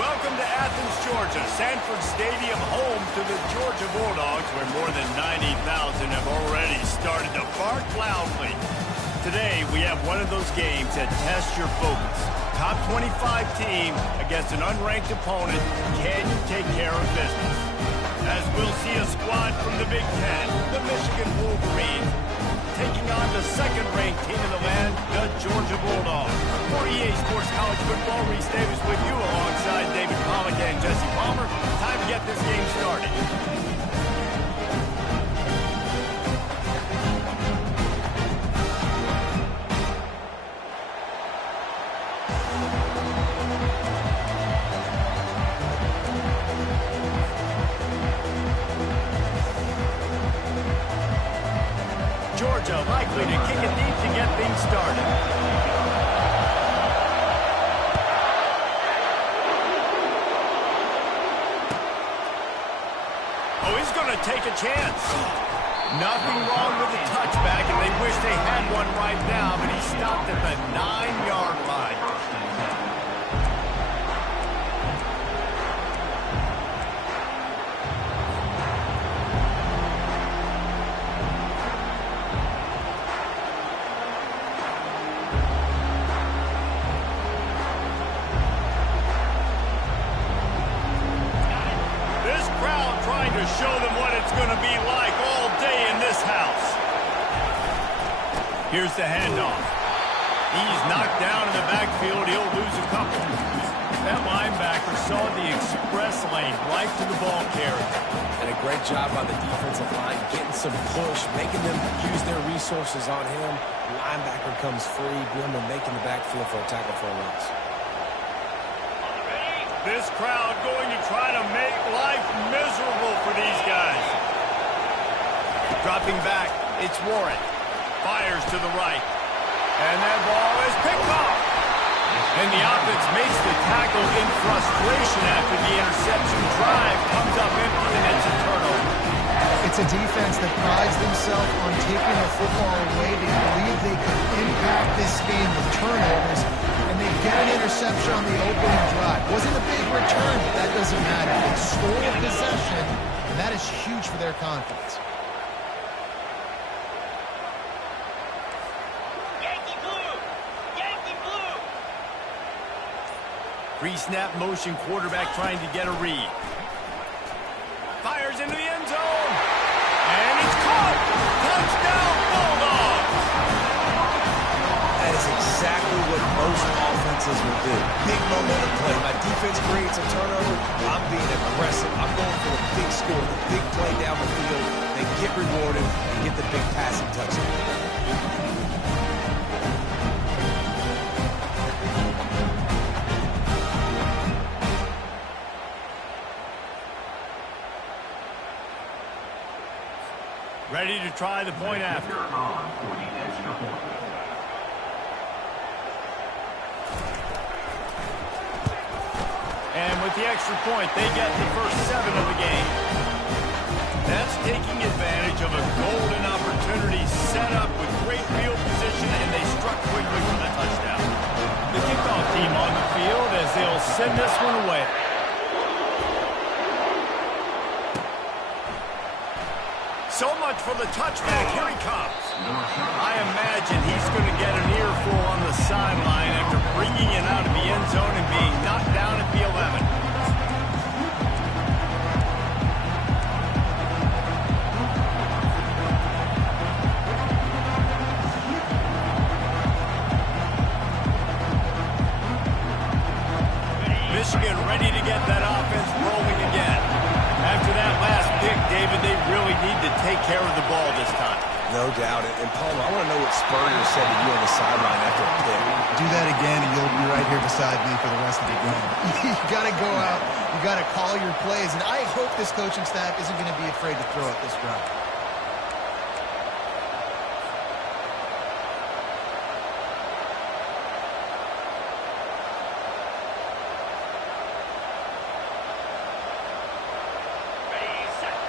Welcome to Athens, Georgia, Sanford Stadium, home to the Georgia Bulldogs, where more than 90,000 have already started to bark loudly. Today, we have one of those games that tests your focus. Top 25 team against an unranked opponent. Can you take care of business? As we'll see a squad from the Big Ten, the Michigan Wolverines, taking on the second-ranked team in the land, the Georgia Bulldogs. For EA Sports College Football, Reese Davis with you alongside David Pollack and Jesse Palmer. Time to get this game started. Georgia likely to kick it deep to get things started. Oh, he's going to take a chance. Nothing wrong with the touchback, and they wish they had one right now, but he stopped at the 9-yard line. To show them what it's going to be like all day in this house. Here's the handoff. He's knocked down in the backfield. He'll lose a couple. That linebacker saw the express lane right to the ball carrier. And a great job by the defensive line, getting some push, making them use their resources on him. The linebacker comes free, Grim, and making the backfield for a tackle for a loss. This crowd going to try to make life miserable for these guys. Dropping back, it's Warren. Fires to the right. And that ball is picked off. And the offense makes the tackle in frustration after the interception. Drive comes up empty, and it's a turnover. It's a defense that prides themselves on taking the football away. They believe they can impact this game with turnovers. And they get an interception on the opening drive. Wasn't a big return, but that doesn't matter. They stole a possession, and that is huge for their confidence. Yankee blue! Yankee blue! Pre-snap motion quarterback trying to get a read. Fires into the end zone. And it's caught! Touchdown Bulldogs! That is exactly what most offenses will do. Big momentum play. My defense creates a turnover. I'm being aggressive. I'm going for the big score, the big play down the field. They get rewarded and get the big passing touchdown. Ready to try the point after. And with the extra point, they get the first 7 of the game. That's taking advantage of a golden opportunity set up with great field position, and they struck quickly for the touchdown. The kickoff team on the field as they'll send this one away. So much for the touchback. Here he comes. I imagine he's going to get an earful on the sideline after bringing it out of the end zone and being knocked down at the 11. Michigan ready to get that offense rolling again. After that last pick, David, they really need to take care of the ball this time. No doubt. And Palmer, I want to know what Spurrier said to you on the sideline after a pick. Do that again, and you'll be right here beside me for the rest of the game. You got to go out. You got to call your plays. And I hope this coaching staff isn't going to be afraid to throw it this drive.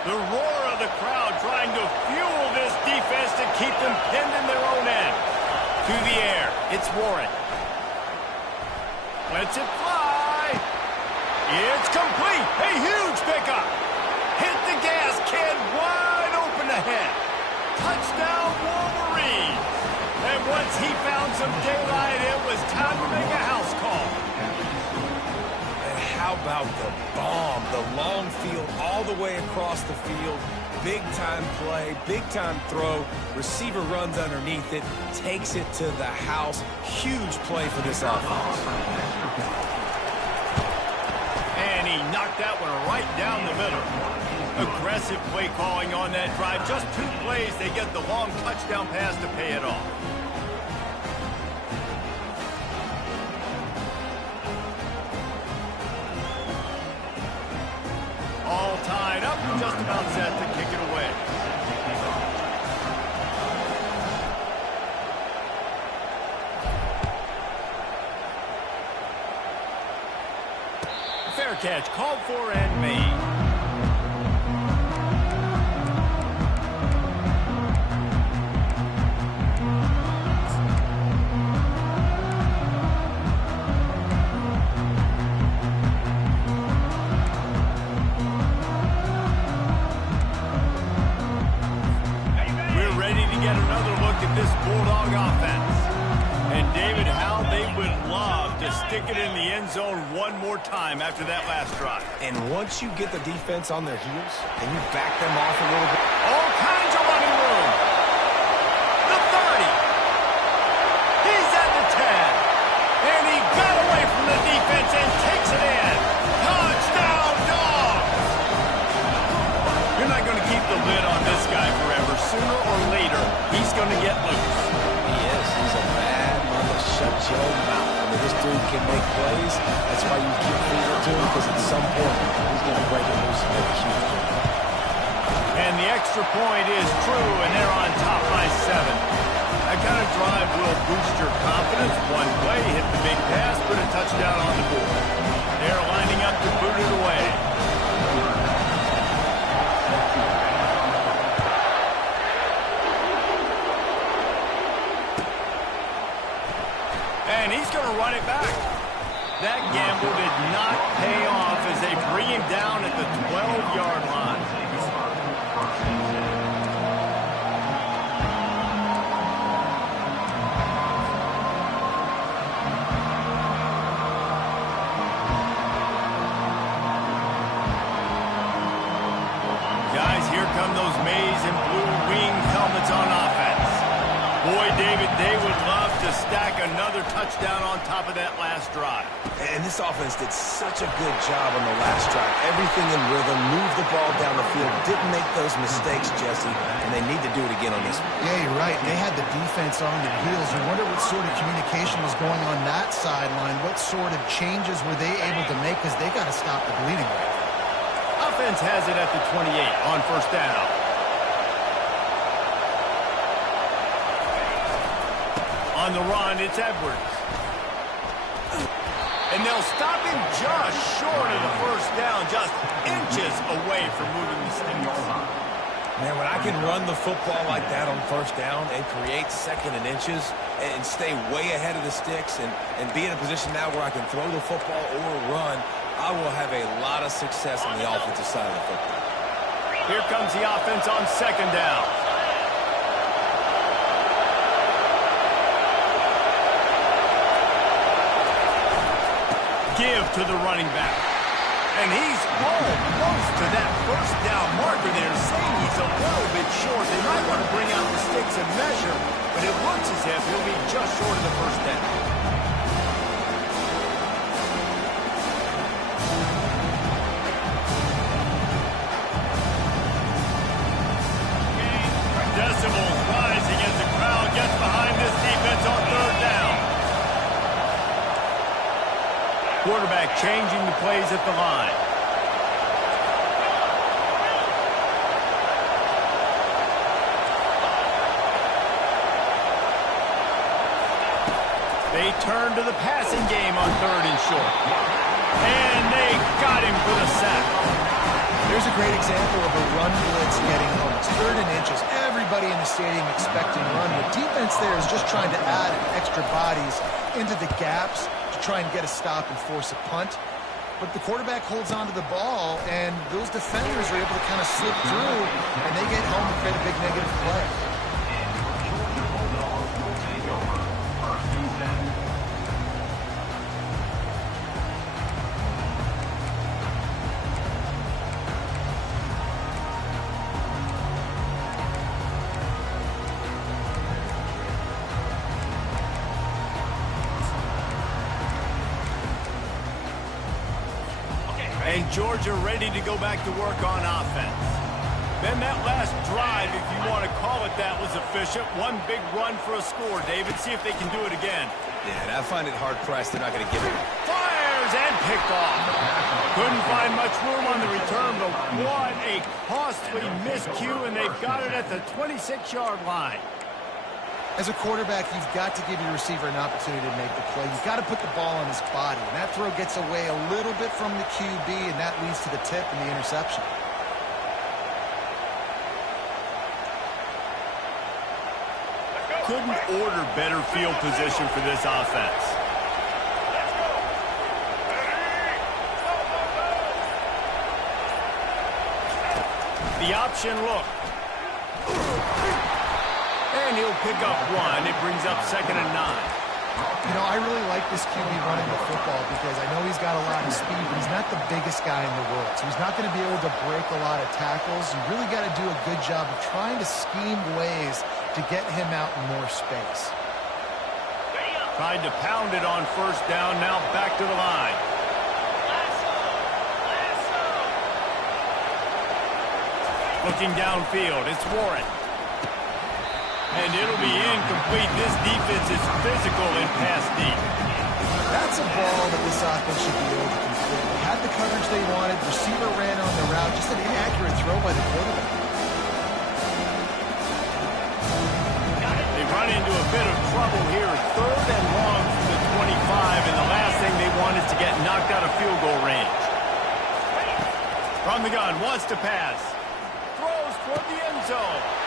The roar of the crowd trying to fuel this defense to keep them pinned in their own end. To the air, it's Warren. Lets it fly. It's complete. A huge pickup. Hit the gas can wide open ahead. Touchdown Wolverines. And once he found some daylight, it was time to make a house call. And how about the bomb? The long field all the way across the field. Big-time play, big-time throw. Receiver runs underneath it, takes it to the house. Huge play for this offense. And he knocked that one right down the middle. Aggressive play calling on that drive. Just 2 plays, they get the long touchdown pass to pay it off. All tied up, just about set to kick it away. Fair catch, called for and made. This Bulldog offense. And David, how they would love to stick it in the end zone one more time after that last drive. And once you get the defense on their heels and you back them off a little bit. All kinds of running room. The 30. He's at the 10. And he got away from the defense and takes it in. Touchdown, Dogs! You're not going to keep the lid on this guy forever. Sooner or later, he's going to get loose. He is. He's a bad mother. Shut your mouth. I mean, this dude can make plays. That's why you keep feeding it to him, because at some point, he's going to break it loose and make a huge play. And the extra point is true, and they're on top by 7. That kind of drive will boost your confidence. One play, hit the big pass, put a touchdown on the board. They're lining up to boot it away. And he's going to run it back. That gamble did not pay off as they bring him down at the 12-yard line. Guys, here come those maize and blue wing helmets on offense. Boy, David, they would love to stack another touchdown on top of that last drive. And this offense did such a good job on the last drive. Everything in rhythm, moved the ball down the field, didn't make those mistakes, Jesse, and they need to do it again on this one. Yeah, you're right. They had the defense on their heels. You wonder what sort of communication was going on that sideline. What sort of changes were they able to make, because they got to stop the bleeding right now. Offense has it at the 28 on first down. On the run, it's Edwards. And they'll stop him just short of the first down, just inches away from moving the sticks. Man, when I can run the football like that on first down and create second and inches and stay way ahead of the sticks and be in a position now where I can throw the football or run, I will have a lot of success on the offensive side of the football. Here comes the offense on second down. Give to the running back. And he's almost to that first down marker there, saying he's a little bit short. They might want to bring out the sticks and measure, but it looks as if he'll be just short of the first down. Decibels rising as the crowd gets behind this defense on third down. Quarterback changing the plays at the line. They turn to the passing game on third and short. And they got him for the sack. There's a great example of a run blitz getting home. It's third and inches. Everybody in the stadium expecting a run. The defense there is just trying to add extra bodies into the gaps to try and get a stop and force a punt. but the quarterback holds on to the ball, and those defenders are able to kind of slip through, and they get home and create a big negative play. And Georgia ready to go back to work on offense. Then that last drive, if you want to call it that, was efficient. One big run for a score, David. See if they can do it again. Yeah, and I find it hard-pressed. They're not going to give it. Fires and picked off. Couldn't find much room on the return, but what a costly miscue, and they've got it at the 26-yard line. As a quarterback, you've got to give your receiver an opportunity to make the play. You've got to put the ball on his body. And that throw gets away a little bit from the QB, and that leads to the tip and the interception. Couldn't order better field position for this offense. The option look. And he'll pick up one. It brings up 2nd and 9. You know, I really like this QB running the football because I know he's got a lot of speed, but he's not the biggest guy in the world. So he's not going to be able to break a lot of tackles. You really got to do a good job of trying to scheme ways to get him out in more space. Tried to pound it on 1st down. Now back to the line. Looking downfield. It's Warren. And it'll be incomplete. This defense is physical in pass deep. That's a ball that this offense should be able to complete. They had the coverage they wanted. Receiver ran on the route. Just an inaccurate throw by the quarterback. They run into a bit of trouble here. 3rd and long from the 25. And the last thing they want is to get knocked out of field goal range. From the gun. Wants to pass. Throws toward the end zone.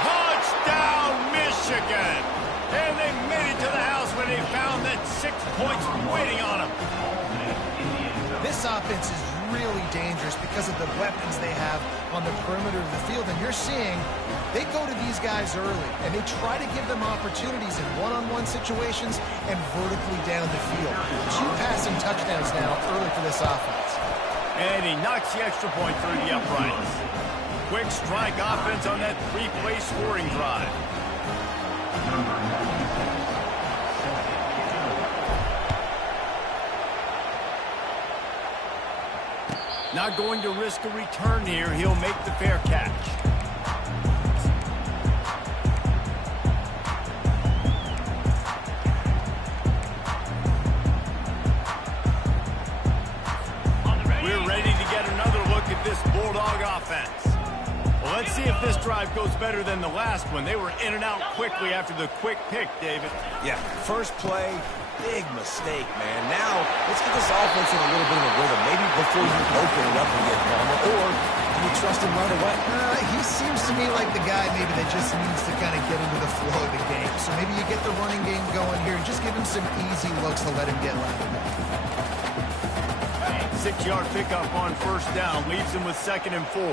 Touchdown, Michigan! And they made it to the house when they found that 6 points waiting on them. This offense is really dangerous because of the weapons they have on the perimeter of the field. And you're seeing they go to these guys early, and they try to give them opportunities in one-on-one situations and vertically down the field. 2 passing touchdowns now early for this offense. And he knocks the extra point through the uprights. Quick strike offense on that 3-play scoring drive. Not going to risk a return here. He'll make the fair catch. We're ready to get another look at this Bulldog offense. Well, let's see if this drive goes better than the last one. They were in and out quickly after the quick pick, David. Yeah, first play, big mistake, man. Now, let's get this offense in a little bit of a rhythm. Maybe before you open it up and get Palmer, or do you trust him right away? He seems to me like the guy maybe that just needs to kind of get into the flow of the game. So maybe you get the running game going here and just give him some easy looks to let him get left. 6-yard pickup on 1st down leaves him with 2nd and 4.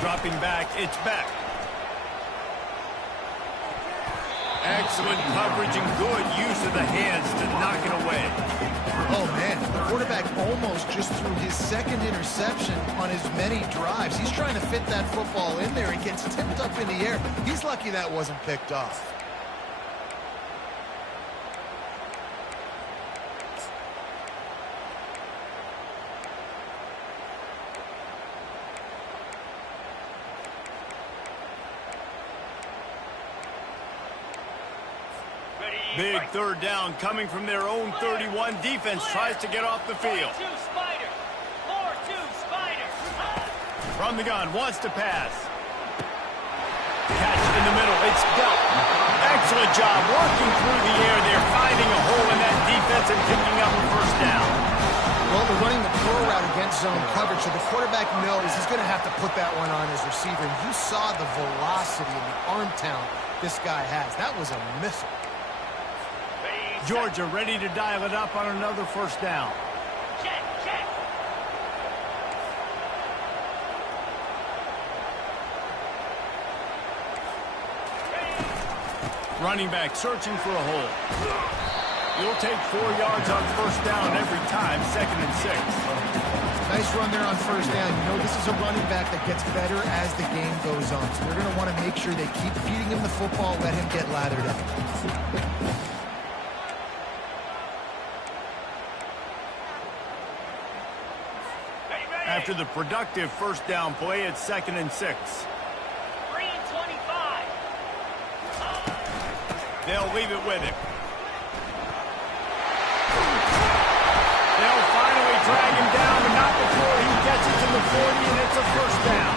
Dropping back, it's back. Excellent coverage and good use of the hands to knock it away. Oh, man, the quarterback almost just threw his 2nd interception on as many drives. He's trying to fit that football in there and gets tipped up in the air. He's lucky that wasn't picked off. Big 3rd down coming from their own 31. Defense tries to get off the field. From the gun, wants to pass. Catch in the middle, it's got. Excellent job working through the air. They're finding a hole in that defense and picking up a 1st down. Well, they're running the pro route against zone coverage, so the quarterback knows he's going to have to put that one on his receiver. And you saw the velocity and the arm talent this guy has. That was a missile. Georgia ready to dial it up on another first down. Running back searching for a hole. You'll take 4 yards on first down every time, 2nd and 6. Nice run there on first down. You know, this is a running back that gets better as the game goes on. So they're going to want to make sure they keep feeding him the football, let him get lathered up. After the productive first down play, it's 2nd and 6. They'll leave it with him. They'll finally drag him down, but not before he gets it to the 40, and it's a first down.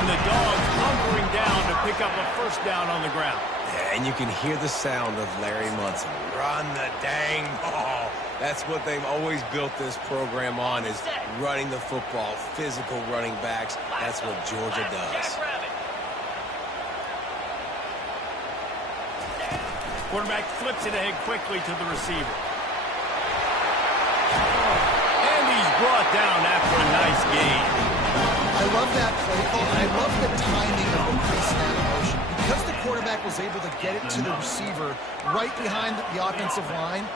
And the Dogs hunkering down to pick up a first down on the ground. Yeah, and you can hear the sound of Larry Munson. Run the dang ball. That's what they've always built this program on, is running the football, physical running backs. That's what Georgia does. Quarterback flips it ahead quickly to the receiver. And he's brought down after a nice gain. I love that play call, and I love the timing of the pre-snap motion. Because the quarterback was able to get it to the receiver right behind the offensive line,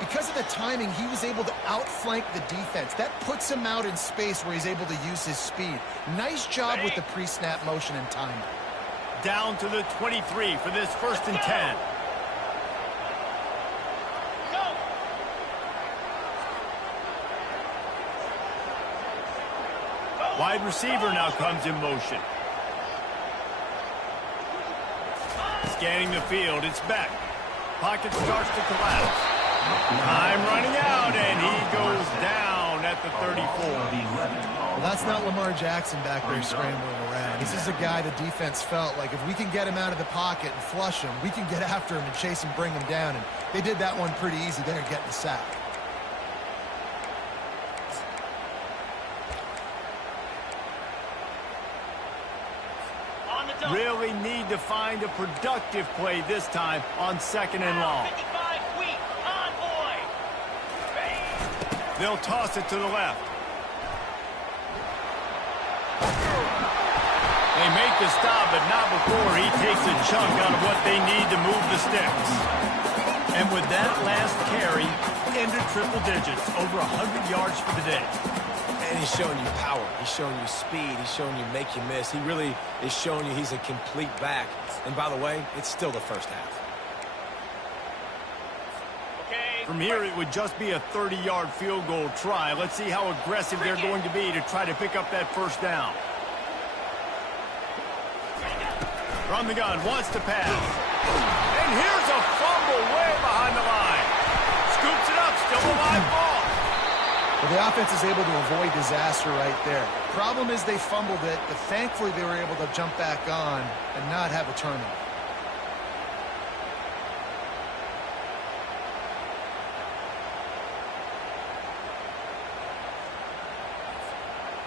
because of the timing, he was able to outflank the defense. That puts him out in space where he's able to use his speed. Nice job with the pre-snap motion and timing. Down to the 23 for this 1st and 10. Wide receiver now comes in motion. Scanning the field, it's back. Pocket starts to collapse. Time running out, and he goes down at the 34. Well, that's not Lamar Jackson back there scrambling around. This is a guy the defense felt like if we can get him out of the pocket and flush him, we can get after him and chase him, bring him down. And they did that one pretty easy there, getting the sack. Really need to find a productive play this time on 2nd and long. They'll toss it to the left. They make the stop, but not before he takes a chunk out of what they need to move the sticks. And with that last carry, into triple digits, over 100 yards for the day. And he's showing you power. He's showing you speed. He's showing you make you miss. He really is showing you he's a complete back. And by the way, it's still the first half. From here, it would just be a 30-yard field goal try. Let's see how aggressive they're going to be to try to pick up that first down. From the gun, wants to pass. And here's a fumble way behind the line. Scoops it up, still a live ball. Well, the offense is able to avoid disaster right there. Problem is they fumbled it, but thankfully they were able to jump back on and not have a turnover.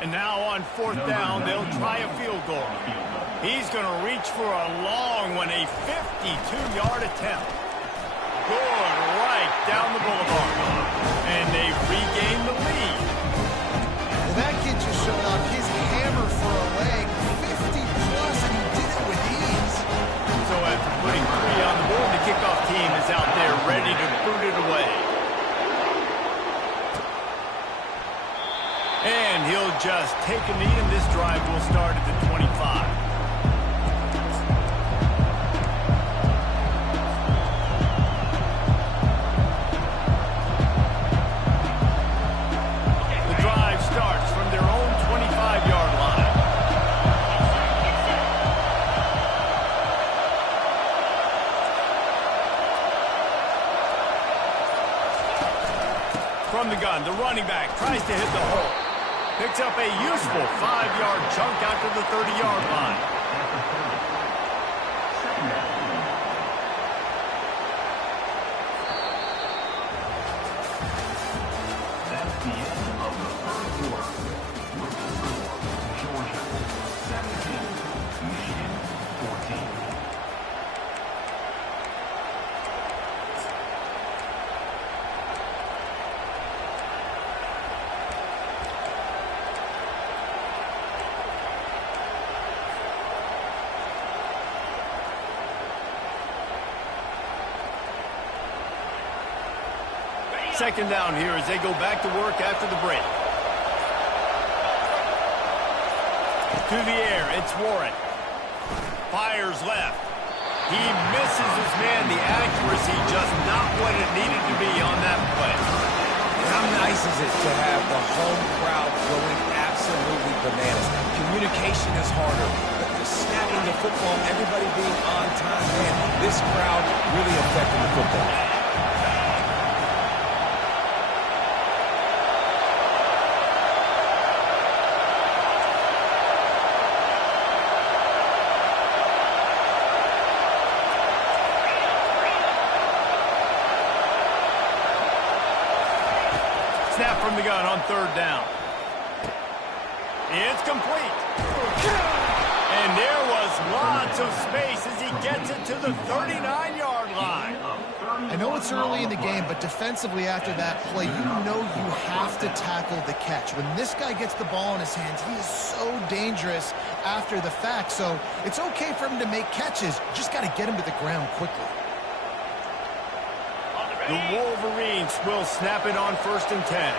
And now on 4th down, they'll try a field goal. He's going to reach for a long one, a 52-yard attempt. Good right down the boulevard. And they regain the lead. Well, that kid just showed off his hammer for a leg, 50-plus, and he did it with ease. So after putting 3 on the board, the kickoff team is out there ready to boot it away. And he'll just take a knee, and this drive will start at the 25. The drive starts from their own 25-yard line. From the gun, the running back tries to hit the hole. Picks up a useful 5-yard chunk out to the 30-yard line. That's the end of the first quarter. With the score, Georgia 17, Michigan 14. Second down here as they go back to work after the break. To the air, it's Warren. Fires left. He misses his man. The accuracy just not what it needed to be on that play. How nice is it to have the home crowd going absolutely bananas? Communication is harder, but the snapping the football, everybody being on time, man, this crowd really affecting the football. Snap from the gun on third down. It's complete. And there was lots of space as he gets it to the 39-yard line. I know it's early in the game, but defensively after that play, you know you have to tackle the catch. When this guy gets the ball in his hands, he is so dangerous after the fact. So it's okay for him to make catches. You just got to get him to the ground quickly. The Wolverines will snap it on 1st and 10.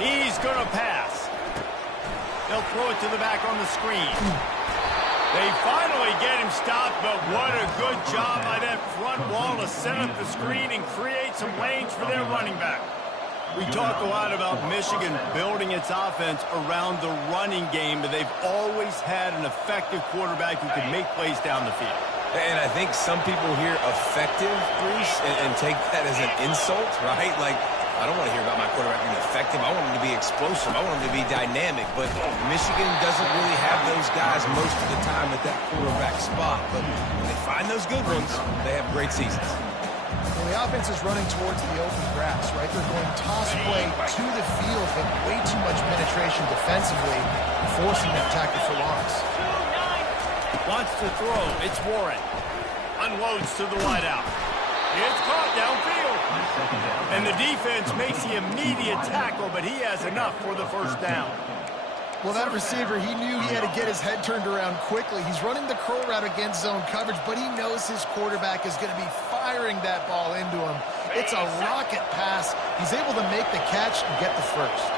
He's going to pass. They'll throw it to the back on the screen. They finally get him stopped, but what a good job by that front wall to set up the screen and create some lanes for their running back. We talk a lot about Michigan building its offense around the running game, but they've always had an effective quarterback who can make plays down the field. And I think some people hear effective, Bruce, and take that as an insult, right? Like, I don't want to hear about my quarterback being effective. I want him to be explosive. I want him to be dynamic. But Michigan doesn't really have those guys most of the time at that quarterback spot. But when they find those good ones, they have great seasons. Well, the offense is running towards the open grass, right? They're going toss play to the field, but way too much penetration defensively, forcing that tackle for loss. Wants to throw. It's Warren. Unloads to the wideout. It's caught downfield. And the defense makes the immediate tackle, but he has enough for the first down. Well, that receiver, he knew he had to get his head turned around quickly. He's running the curl route against zone coverage, but he knows his quarterback is going to be firing that ball into him. It's a rocket pass. He's able to make the catch and get the first.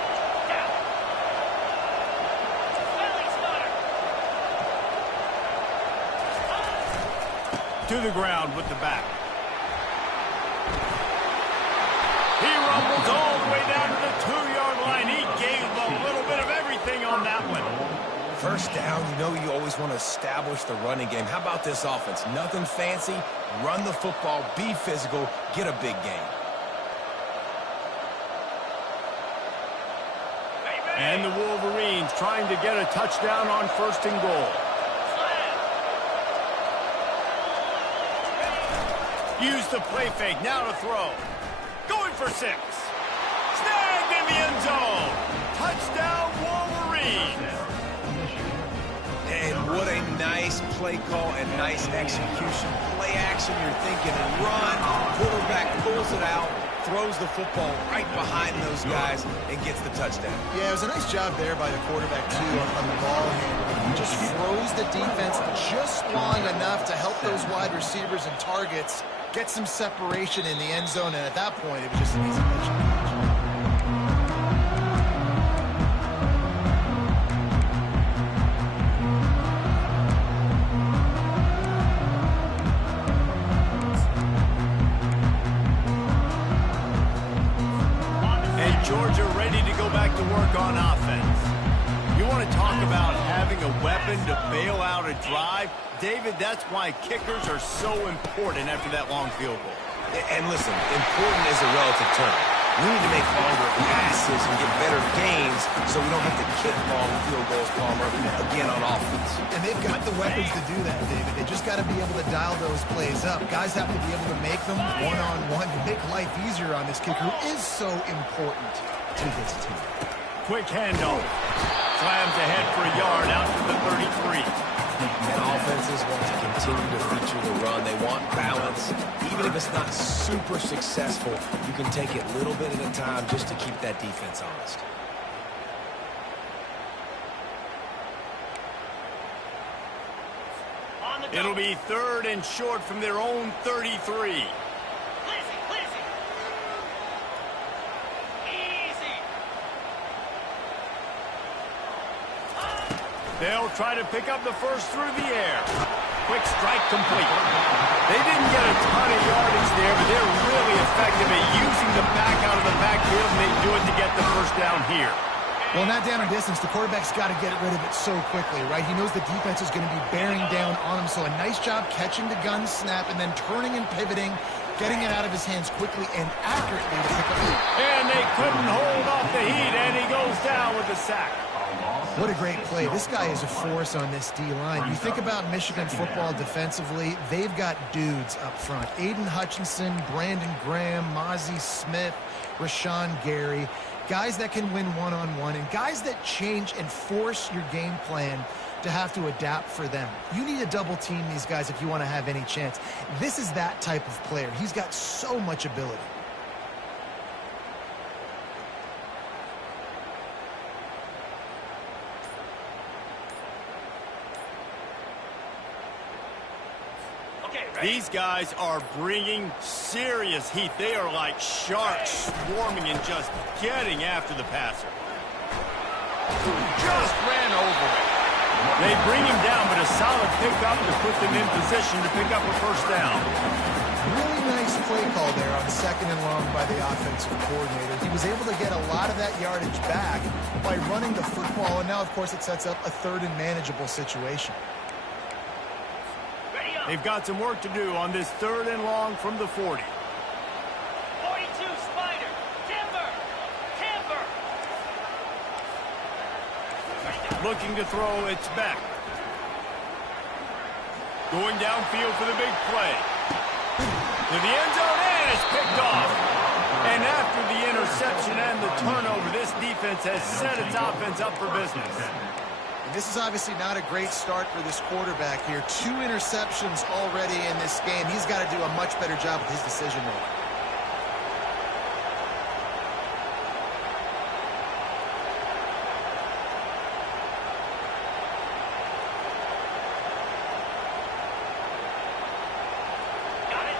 To the ground with the back. He rumbles all the way down to the 2-yard line. He gave a little bit of everything on that one. First down, you know you always want to establish the running game. How about this offense? Nothing fancy. Run the football, be physical, get a big gain. And the Wolverines trying to get a touchdown on 1st and goal. Use the play fake, now to throw. Going for 6. Snagged in the end zone. Touchdown, Wolverines. And what a nice play call and nice execution. Play action, you're thinking run. Quarterback pulls it out, throws the football right behind those guys, and gets the touchdown. Yeah, it was a nice job there by the quarterback, too, on the ball handling. He just froze the defense just long enough to help those wide receivers and targets get some separation in the end zone, and at that point, it was just an easy catch. Georgia ready to go back to work on offense. You want to talk about having a weapon to bail out a drive? David, that's why kickers are so important after that long field goal. And listen, important is a relative term. We need to make longer passes and get better gains so we don't have to kick long field goals, Palmer, again on offense. And they've got the weapons to do that, David. They just got to be able to dial those plays up. Guys have to be able to make them one-on-one to make life easier on this kicker who is so important to this team. Quick handoff. Slams ahead for a yard out to the 33. And offenses want to continue to feature the run. They want balance. Even if it's not super successful, you can take it little bit at a time just to keep that defense honest. It'll be 3rd and short from their own 33. They'll try to pick up the first through the air. Quick strike complete. They didn't get a ton of yardage there, but they're really effective at using the back out of the backfield, and they do it to get the first down here. Well, in that down and distance, the quarterback's got to get rid of it so quickly, right? He knows the defense is going to be bearing down on him, so a nice job catching the gun snap and then turning and pivoting, getting it out of his hands quickly and accurately to pick up the... And they couldn't hold off the heat, and he goes down with the sack. What a great play. This guy is a force on this D-line. You think about Michigan football defensively, they've got dudes up front. Aiden Hutchinson, Brandon Graham, Mozzie Smith, Rashawn Gary. Guys that can win one-on-one and guys that change and force your game plan to have to adapt for them. You need to double team these guys if you want to have any chance. This is that type of player. He's got so much ability. These guys are bringing serious heat. They are like sharks swarming and just getting after the passer. Just ran over it. They bring him down, but a solid pickup to put them in position to pick up a first down. Really nice play call there on 2nd and long by the offensive coordinator. He was able to get a lot of that yardage back by running the football, and now, of course, it sets up a 3rd and manageable situation. They've got some work to do on this 3rd and long from the 40. 42, Spider. Timber. Looking to throw, it's back. Going downfield for the big play. To the end zone, and it's picked off. And after the interception and the turnover, this defense has set its offense up for business. This is obviously not a great start for this quarterback here. 2 interceptions already in this game. He's got to do a much better job with his decision making.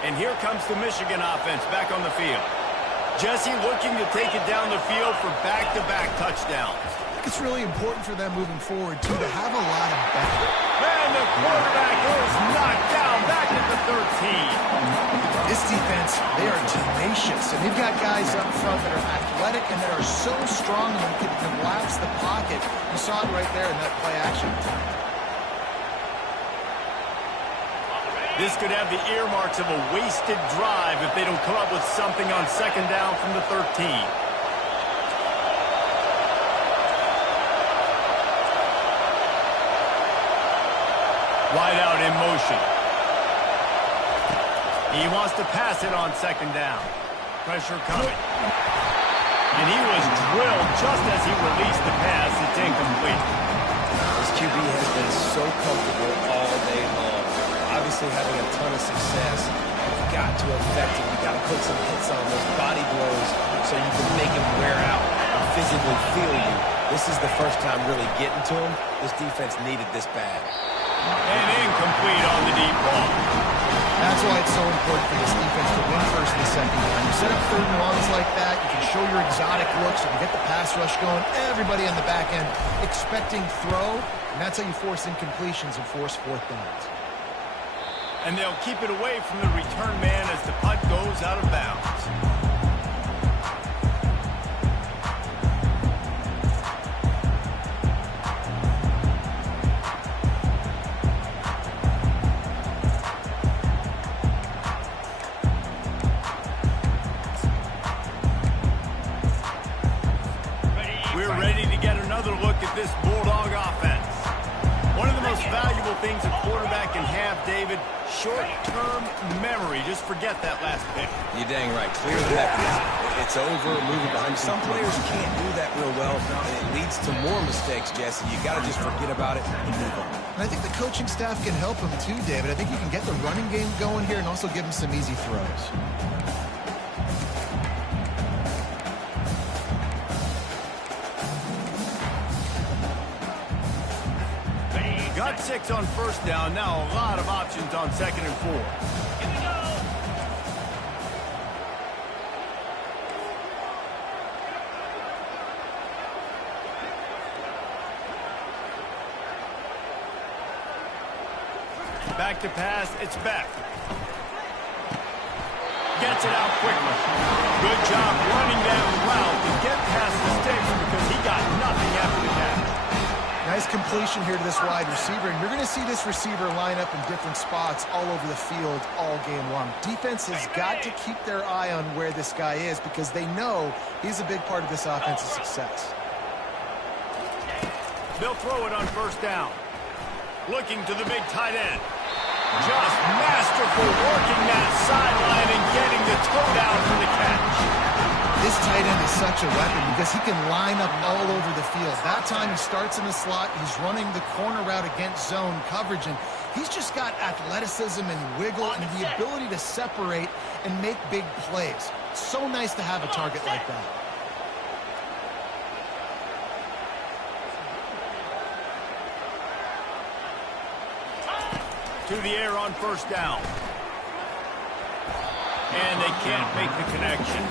And here comes the Michigan offense back on the field. Jesse looking to take it down the field for back-to-back touchdowns. It's really important for them moving forward, too, to have a lot of back. And the quarterback is knocked down back at the 13. This defense, they are tenacious, and they've got guys up front that are athletic and that are so strong and can collapse the pocket. You saw it right there in that play action. This could have the earmarks of a wasted drive if they don't come up with something on 2nd down from the 13. Wide out in motion. He wants to pass it on 2nd down. Pressure coming. And he was drilled just as he released the pass. It's incomplete. This QB has been so comfortable all day long. Obviously having a ton of success. You've got to affect him. You've got to put some hits on those body blows so you can make him wear out and physically feel you. This is the first time really getting to him. This defense needed this bad. And incomplete on the deep ball. That's why it's so important for this defense to win first and second down. You set up 3rd and longs like that, you can show your exotic looks, you can get the pass rush going, everybody on the back end expecting throw, and that's how you force incompletions and force 4th downs. And they'll keep it away from the return man as the punt goes out of bounds. We're ready to get another look at this Bulldog offense. One of the most valuable things a quarterback can have, David, short-term memory. Just forget that last pick. You're dang right. Clear the mechanism. It's over, move it behind. Some players can't do that real well, and it leads to more mistakes, Jesse. You got to just forget about it and move on. And I think the coaching staff can help him too, David. I think you can get the running game going here and also give him some easy throws. Got 6 on first down. Now a lot of options on 2nd and 4. Here we go. Back to pass. It's Beck. Gets it out quickly. Good job running that route to get past the sticks because he got nothing after the catch. Nice completion here to this wide receiver, and you're going to see this receiver line up in different spots all over the field all game long. Defense has got to keep their eye on where this guy is because they know he's a big part of this offense's success. They'll throw it on first down. Looking to the big tight end. Just masterful working that sideline and getting the toe down for the catch. This tight end is such a weapon because he can line up all over the field. That time he starts in the slot, he's running the corner route against zone coverage, and he's just got athleticism and wiggle and the ability to separate and make big plays. So nice to have a target like that. To the air on first down. And they can't make the connection.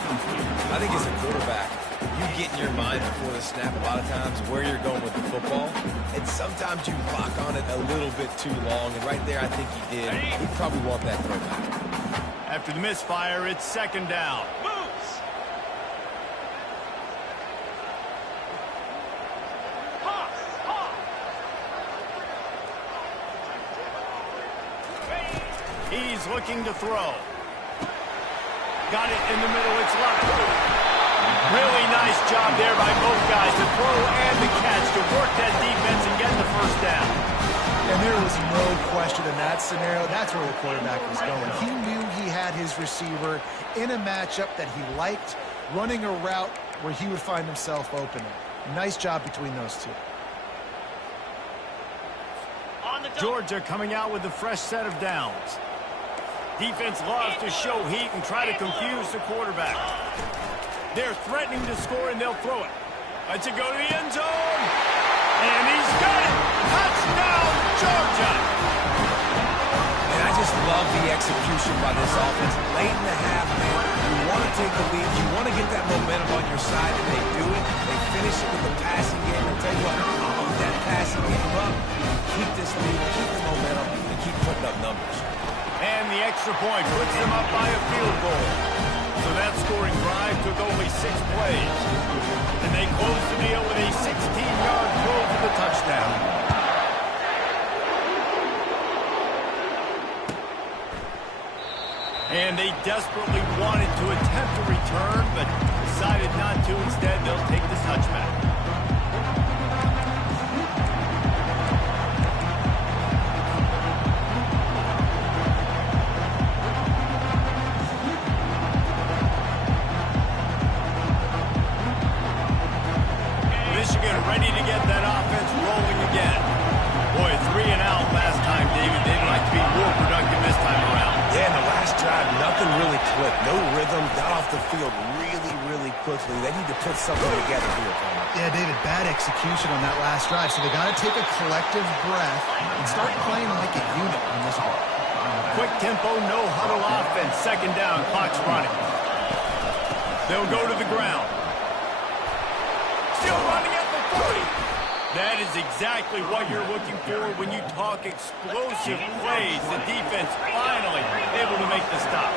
I think as a quarterback, you get in your mind before the snap a lot of times where you're going with the football. And sometimes you lock on it a little bit too long. And right there, I think he did. He'd probably want that throwback. After the misfire, it's 2nd down. Moves. Pass. He's looking to throw. Got it in the middle. It's left. Really nice job there by both guys to throw and the catch to work that defense and get the first down. And there was no question in that scenario. That's where the quarterback was going. He knew he had his receiver in a matchup that he liked, running a route where he would find himself open. Nice job between those two. Georgia coming out with a fresh set of downs. Defense loves to show heat and try to confuse the quarterback. They're threatening to score, and they'll throw it. Let's it go to the end zone. And he's got it. Touchdown, Georgia. And I just love the execution by this offense. Late in the half, man, you want to take the lead. You want to get that momentum on your side, and they do it. They finish it with the passing game. I'll tell you what, keep that passing game up. Keep this lead, keep the momentum, and keep putting up numbers. And the extra point puts them up by a field goal. So that scoring drive took only 6 plays. And they close the deal with a 16-yard throw for the touchdown. And they desperately wanted to attempt a return, but decided not to. Instead, they'll take the touchback. Ready to get that offense rolling again. Boy, 3 and out last time, David. They'd like to be more productive this time around. Yeah, in the last drive, nothing really clicked. No rhythm, got off the field really quickly. They need to put something together here, Palmer. Yeah, David, bad execution on that last drive. So they got to take a collective breath and start playing like a unit on this one. Quick tempo, no huddle offense. 2nd down, clock's running. They'll go to the ground. Still running at the 40. That is exactly what you're looking for when you talk explosive plays. The defense finally able to make the stop.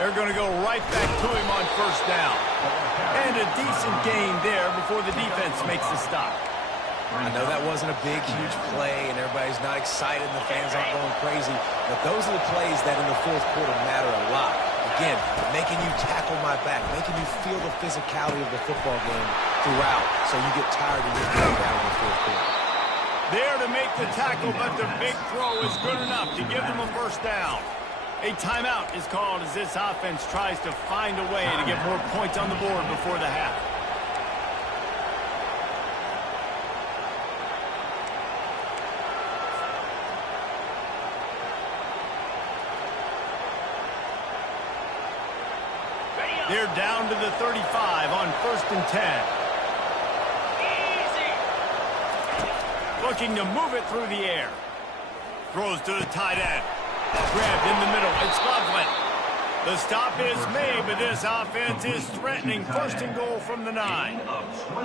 They're going to go right back to him on first down. And a decent gain there before the defense makes the stop. I know that wasn't a big, huge play, and everybody's not excited, and the fans aren't going crazy, but those are the plays that in the fourth quarter matter a lot. Again, making you tackle my back, making you feel the physicality of the football game throughout, so you get tired and you get out in the fourth quarter. There to make the tackle, but the big throw is good enough to give them a first down. A timeout is called as this offense tries to find a way to get more points on the board before the half. Ready They're down to the 35 on 1st and 10. Easy. Looking to move it through the air. Throws to the tight end. Grabbed in the middle. It's Loveland. The stop is made, but this offense is threatening 1st and goal from the 9.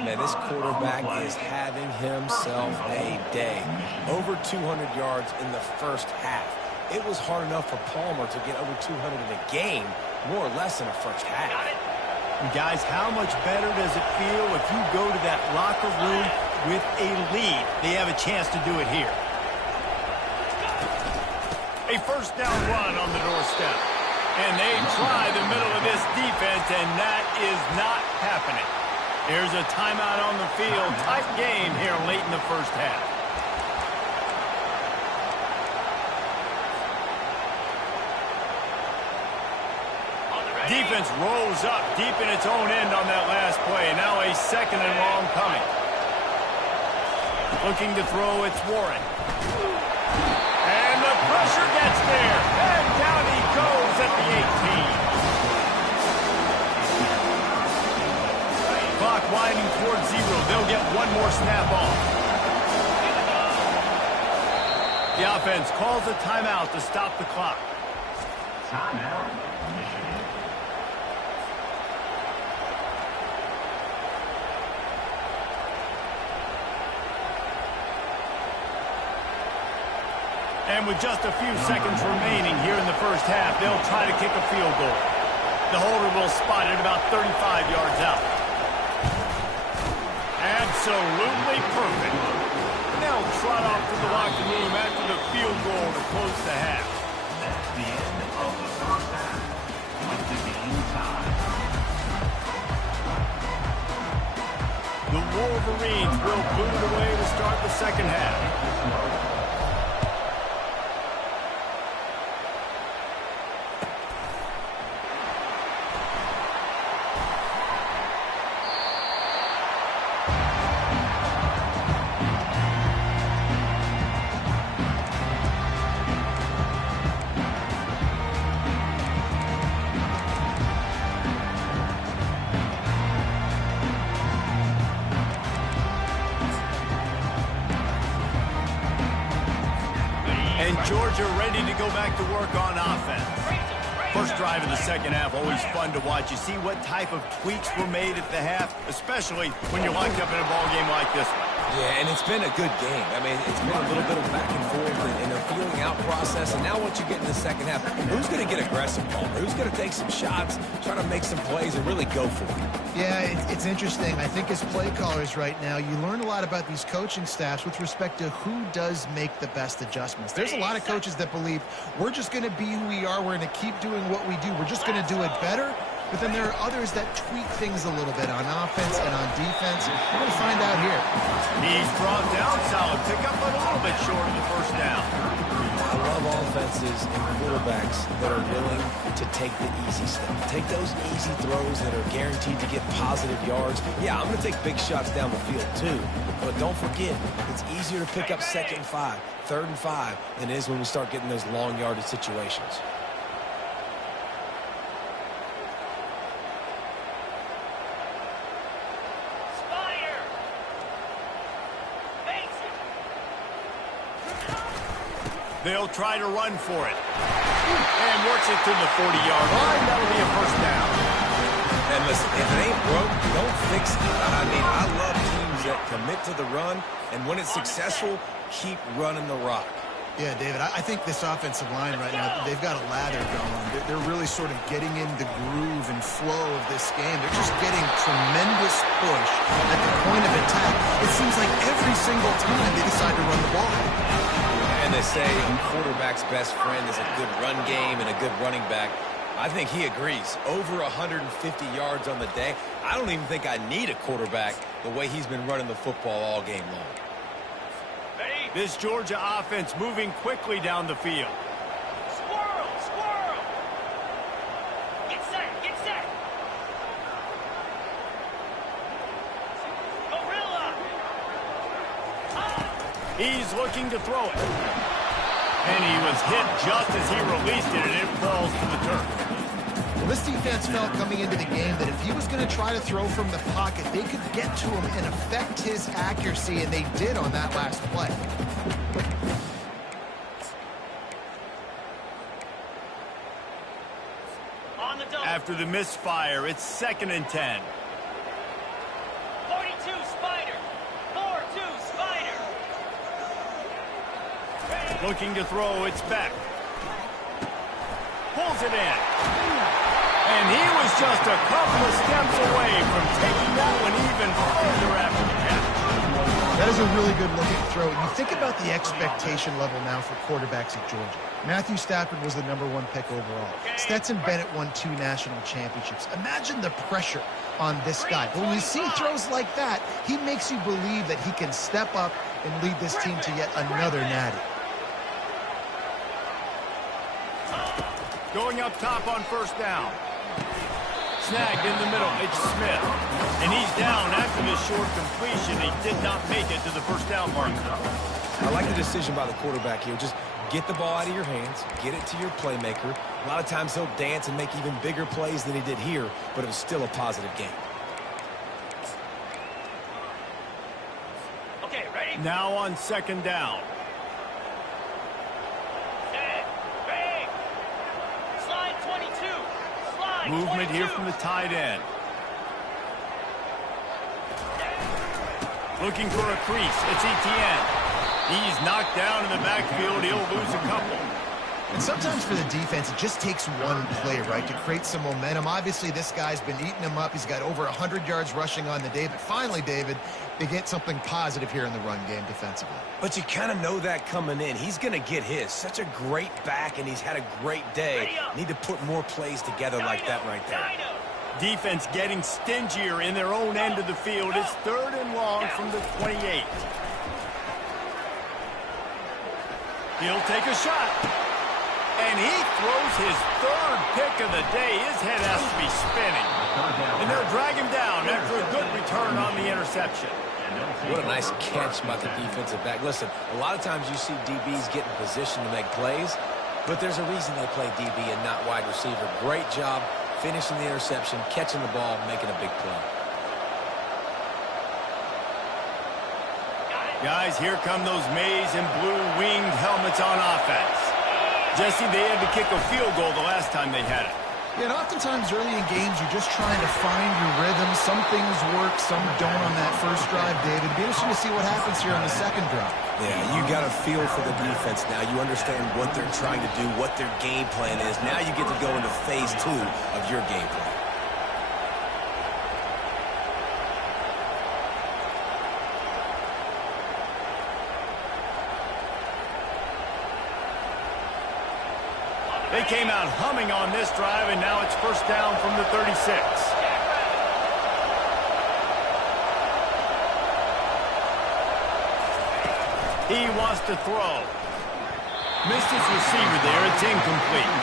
Man, this quarterback is having himself a day. Over 200 yards in the first half. It was hard enough for Palmer to get over 200 in a game, more or less in the first half. Got it. And guys, how much better does it feel if you go to that locker room with a lead? They have a chance to do it here. A 1st down run on the doorstep. And they try the middle of this defense, and that is not happening. Here's a timeout on the field. Tight game here late in the first half. Defense rolls up deep in its own end on that last play. Now a 2nd and long coming. Looking to throw, it's Warren. And the pressure gets there. And down he goes at the 18. Clock winding towards 0. They'll get one more snap off. The offense calls a timeout to stop the clock. Timeout, Michigan. And with just a few seconds remaining here in the first half, they'll try to kick a field goal. The holder will spot it about 35 yards out. Absolutely perfect. Now trot off to the locker room after the field goal to close the half. That's the end of the first half. With the game tied. The Wolverines will boot it away to start the second half. Georgia ready to go back to work on offense. First drive of the second half, always fun to watch. You see what type of tweaks were made at the half, especially when you're locked up in a ball game like this one. Yeah, and it's been a good game. I mean, it's been a little bit of back and forth and a feeling out process. And now once you get in the second half, who's going to get aggressive, Palmer? Who's going to take some shots, try to make some plays, and really go for it? Yeah, it's interesting. I think as play callers right now, you learn a lot about these coaching staffs with respect to who does make the best adjustments. There's a lot of coaches that believe we're just going to be who we are. We're going to keep doing what we do. We're just going to do it better. But then there are others that tweak things a little bit on offense and on defense. We're going to find out here. He's brought down solid pickup, but a little bit short of the first down. I love offenses and quarterbacks that are willing to take the easy step. Take those easy throws that are guaranteed to get positive yards. Yeah, I'm going to take big shots down the field too. But don't forget, it's easier to pick up 2nd and 5, 3rd and 5 than it is when we start getting those long yardage situations. They'll try to run for it. And works it to the 40-yard line. That'll be a first down. And listen, if it ain't broke, don't fix it. I mean, I love teams that commit to the run, and when it's successful, keep running the rock. Yeah, David, I think this offensive line right now, they've got a lather going. They're really sort of getting in the groove and flow of this game. They're just getting tremendous push at the point of attack. It seems like every single time they decide to run the ball. And they say a quarterback's best friend is a good run game and a good running back. I think he agrees. Over 150 yards on the day. I don't even think I need a quarterback the way he's been running the football all game long. This Georgia offense moving quickly down the field. Squirrel, squirrel. Get set, get set. Gorilla. He's looking to throw it. And he was hit just as he released it, and it falls to the turf. Well, This defense felt coming into the game that if he was going to try to throw from the pocket, they could get to him and affect his accuracy, and they did on that last play. On the double. After the misfire, it's 2nd and 10. 42 Spider. 4-2 Spider. Looking to throw, it's Beck. Pulls it in. And he was just a couple of steps away from taking that one even further after the catch. That is a really good looking throw. You think about the expectation level now for quarterbacks at Georgia. Matthew Stafford was the #1 pick overall. Stetson Bennett won 2 national championships. Imagine the pressure on this guy. But when you see throws like that, he makes you believe that he can step up and lead this team to yet another natty. Going up top on 1st down. Snagged in the middle, it's Smith. And he's down after this short completion. He did not make it to the 1st down marker. I like the decision by the quarterback here. Just get the ball out of your hands, get it to your playmaker. A lot of times he'll dance and make even bigger plays than he did here, but it was still a positive game. Okay, ready? Now on 2nd down. Set. Bang. Slide 22. Slide Movement 22. here from the tight end. Looking for a crease. It's Etienne. He's knocked down in the backfield. He'll lose a couple. And sometimes for the defense, it just takes one play, right, to create some momentum. Obviously, this guy's been eating him up. He's got over 100 yards rushing on the day. But finally, David, they get something positive here in the run game defensively. But you kind of know that coming in. He's going to get his. Such a great back, and he's had a great day. Need to put more plays together like that right there. Defense getting stingier in their own end of the field. It's 3rd and long from the 28. He'll take a shot. And he throws his 3rd pick of the day. His head has to be spinning. And they'll drag him down after a good return on the interception. What a nice catch by the defensive back. Listen, a lot of times you see DBs get in position to make plays, but there's a reason they play DB and not wide receiver. Great job finishing the interception, catching the ball, making a big play. Guys, here come those maize and blue winged helmets on offense. Jesse, they had to kick a field goal the last time they had it. Yeah, and oftentimes early in games, you're just trying to find your rhythm. Some things work, some don't on that first drive, David. It'll be interesting to see what happens here on the 2nd drive. Yeah, you got a feel for the defense now. You understand what they're trying to do, what their game plan is. Now you get to go into phase 2 of your game plan. They came out humming on this drive, and now it's 1st down from the 36. He wants to throw. Missed his receiver there. It's incomplete.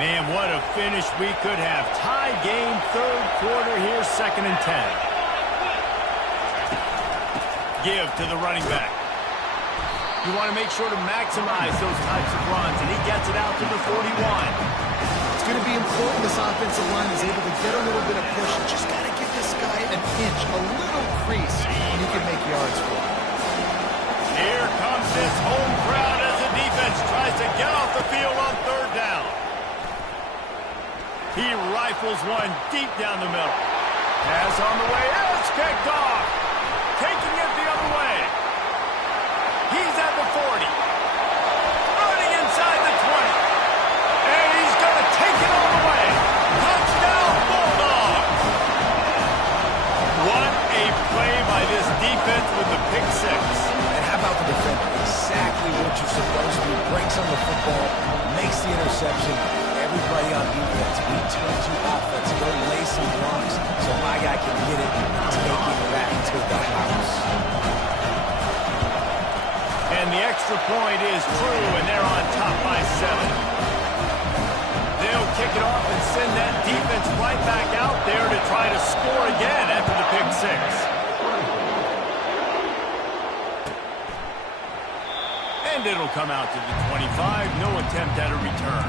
Man, what a finish we could have. Tie game, 3rd quarter here, 2nd and 10. Give to the running back. You want to make sure to maximize those types of runs, and he gets it out to the 41. It's going to be important this offensive line is able to get a little bit of push. You just got to give this guy an inch, a little crease, and he can make yards for him. Here comes this home crowd as the defense tries to get off the field on 3rd down. He rifles one deep down the middle. Pass on the way. It's picked off. Taking it the other way. He's at the 40. Running inside the 20. And he's going to take it all the way. Touchdown, Bulldogs. What a play by this defense with the pick 6. And how about the defender? Exactly what you're supposed to do. Breaks on the football, makes the interception. Everybody on defense, we turn to offense, go lay some blocks so my guy can get it and take it back to the house. And the extra point is true, and they're on top by 7. They'll kick it off and send that defense right back out there to try to score again. it'll come out to the 25. No attempt at a return.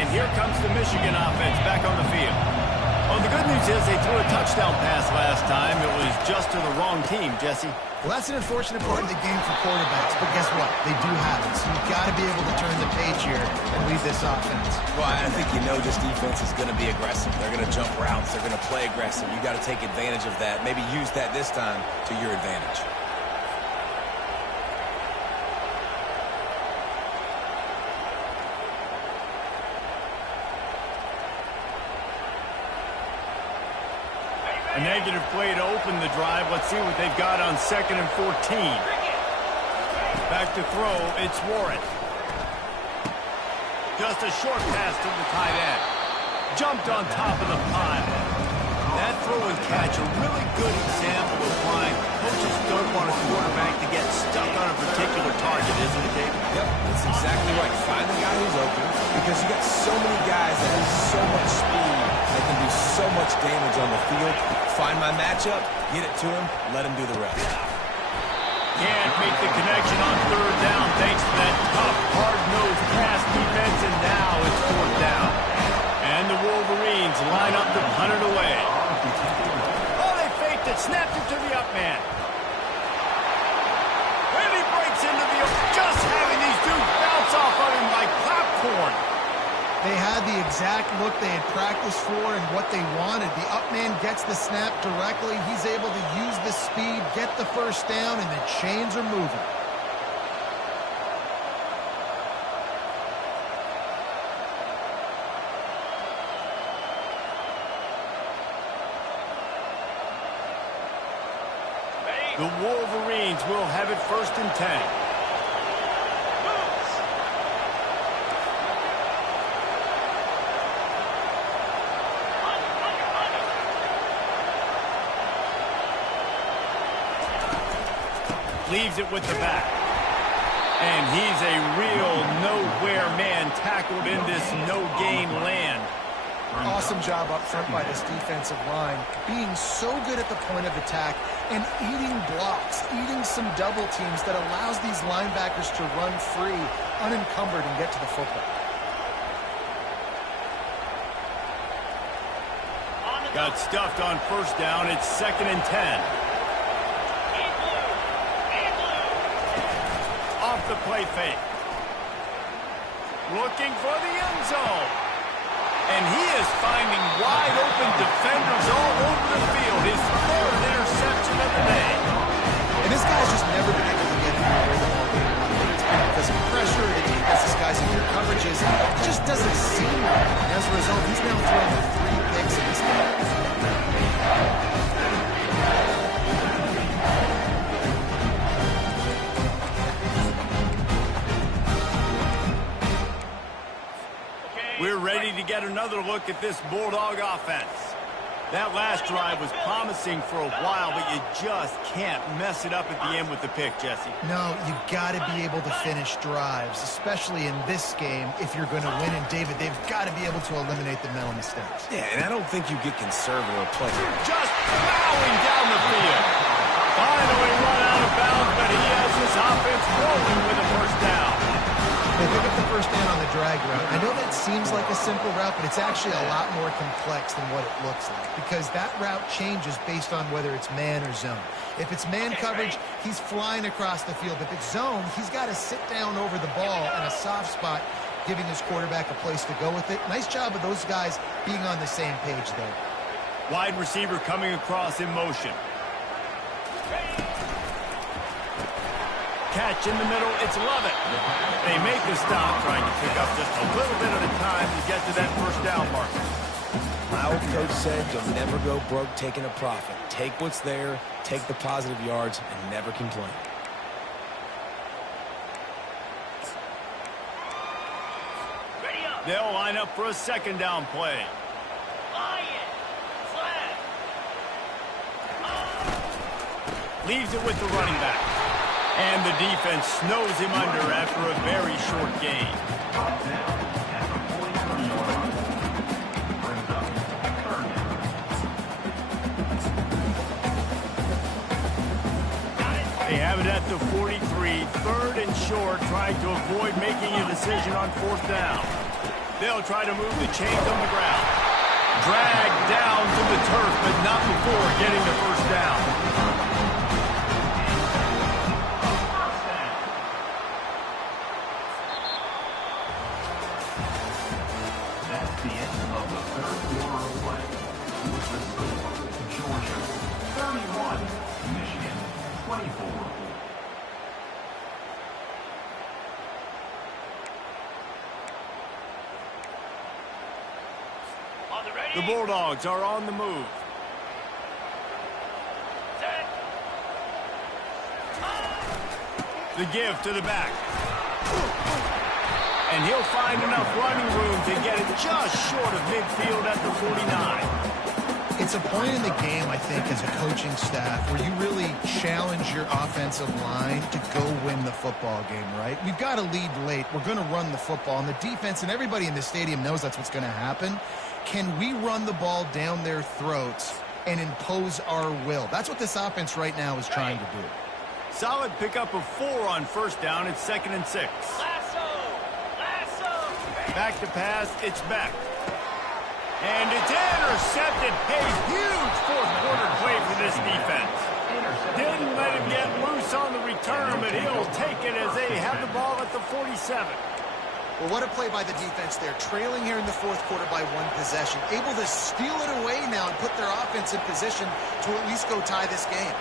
And here comes the Michigan offense back on the field. Well, the good news is they threw a touchdown pass last time. It was just to the wrong team, Jesse. Well, that's an unfortunate part of the game for quarterbacks, but guess what? They do have it, so you've got to be able to turn the page here and lead this offense. Well, I think you know this defense is going to be aggressive. They're going to jump routes. They're going to play aggressive. You got to take advantage of that. Maybe use that this time to your advantage. A negative play to open the drive. Let's see what they've got on 2nd and 14. Back to throw, it's Warren. Just a short pass to the tight end. Jumped on top of the pile. That throw and catch, a really good example of why coaches don't want a quarterback to get stuck on a particular target, isn't it, David? Yep, that's exactly right. Find the guy who's open because you got so many guys that have so much speed that can do so much damage on the field. Find my matchup, get it to him, let him do the rest. Can't make the connection on 3rd down thanks to that tough, hard-nosed pass defense, and now it's 4th down. And the Wolverines line up to punt it away. Oh, they faked it, snapped it to the up man. And he breaks into the just having these dudes bounce off of him like popcorn. They had the exact look they had practiced for and what they wanted. The up man gets the snap directly. He's able to use the speed, get the first down, and the chains are moving. The Wolverines will have it 1st and 10. Leaves it with the back. And he's a real nowhere man tackled in this no-gain land. Awesome job up front by this defensive line, being so good at the point of attack and eating blocks, eating some double teams that allows these linebackers to run free, unencumbered, and get to the football. Got stuffed on 1st down. It's 2nd and 10. Off the play fake. Looking for the end zone. And he is finding wide open defenders all over the field. His 3rd interception of the day. And this guy's just never been able to get anywhere where the ball game because of pressure, the defense, this guy's in your coverages. It just doesn't seem right. And as a result, he's now throwing 3 picks in this game. We're ready to get another look at this Bulldog offense. That last drive was promising for a while, but you just can't mess it up at the end with the pick, Jesse. No, you got to be able to finish drives, especially in this game if you're going to win. And, David, they've got to be able to eliminate the mental mistakes. Yeah, and I don't think you get conservative or play. Just plowing down the field. Finally run out of bounds, but he has his offense rolling with a 1st down. They pick up the 1st down on the drag route. I know that seems like a simple route, but it's actually a lot more complex than what it looks like because that route changes based on whether it's man or zone. If it's man coverage, he's flying across the field. If it's zone, he's got to sit down over the ball in a soft spot, giving his quarterback a place to go with it. Nice job of those guys being on the same page there. Wide receiver coming across in motion. Catch in the middle, it's Lovett. They make the stop, trying to pick up just a little bit at a time to get to that 1st down marker. My old coach said you'll never go broke taking a profit. Take what's there, take the positive yards, and never complain. They'll line up for a 2nd down play. Leaves it with the running back. And the defense snows him under after a very short gain. They have it at the 43, third and short, trying to avoid making a decision on fourth down. They'll try to move the chains on the ground. Dragged down to the turf, but not before getting the first down. That's the end of the third quarter of play. With the score, Georgia 31, Michigan 24. The Bulldogs are on the move. The give to the back. And he'll find enough running room to get it just short of midfield at the 49. It's a point in the game, I think, as a coaching staff where you really challenge your offensive line to go win the football game, right? We've got to lead late. We're going to run the football. And the defense and everybody in the stadium knows that's what's going to happen. Can we run the ball down their throats and impose our will? That's what this offense right now is trying to do. Solid pickup of 4 on first down. It's 2nd and 6. Back to pass. It's Beck. And it's intercepted. A huge fourth quarter play for this defense. Didn't let him get loose on the return, but he'll take it as they have the ball at the 47. Well, what a play by the defense there. Trailing here in the fourth quarter by 1 possession. Able to steal it away now and put their offense in position to at least go tie this game.